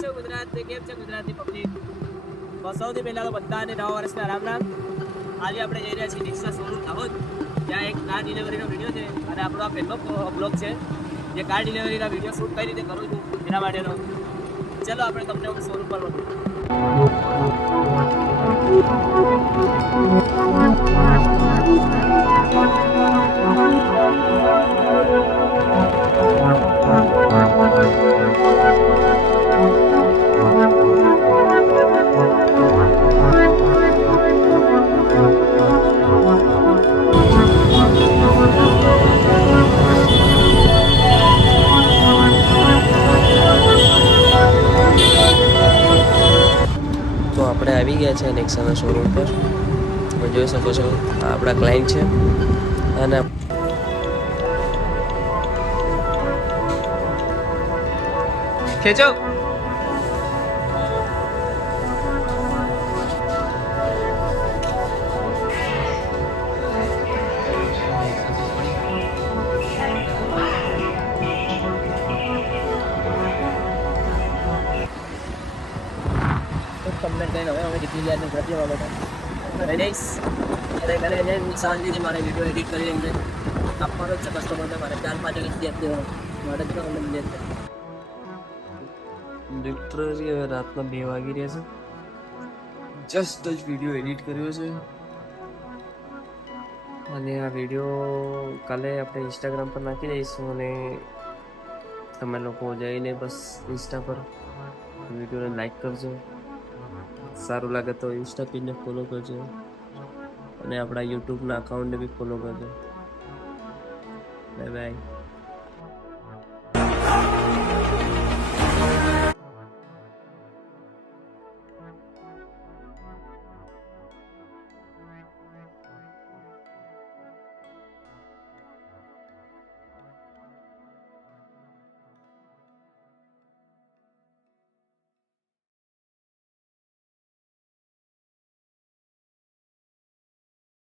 છો ગુજરાત કેમ છે ગુજરાતની પબ્લિક? સૌથી પહેલા તો બધાને નવા વર્ષના રામ રામ. આજે આપણે જઈ રહ્યા છીએ રિક્ષા શોરૂમ દાહોદ. ત્યાં એક કાર ડિલિવરીનો વિડીયો છે અને આપણો આ પહેલો બ્લોગ છે જે કાર ડિલિવરીના વિડીયો શૂટ કઈ રીતે કરું છું એના માટેનો. ચલો આપણે તમને શોરૂમ પર મળીએ. તો આપણે આવી ગયા છે નેક્સાના શોરૂમ પર. તમે જોઈ શકો છો આ આપણા ક્લાયન્ટ છે અને ખેંચો. કમ્પ્લેટ કરીને હવે અમે કેટલી યાદ નથી જવા બેઠા ઘરે જઈશ. ઘરે જઈને શાંતિથી મારે વિડીયો એડિટ કરી એમને આપવાનો જ છે કસ્ટમરને. મારે 4-5 દિવસ મારે જ કમ્પ્લેટ લિટરલી હવે રાતના 2 વાગી રહ્યા છે. જસ્ટ જ વિડીયો એડિટ કર્યો છે અને આ વિડીયો કાલે આપણે ઇન્સ્ટાગ્રામ પર નાખી દઈશું અને તમે લોકો જઈને બસ ઇન્સ્ટા પર વિડીયોને લાઈક કરજો. સારું લાગે તો ઇન્સ્ટા પેજને ફોલો કરજો અને આપણા યુટ્યુબના અકાઉન્ટને બી ફોલો કરજો. Bye bye.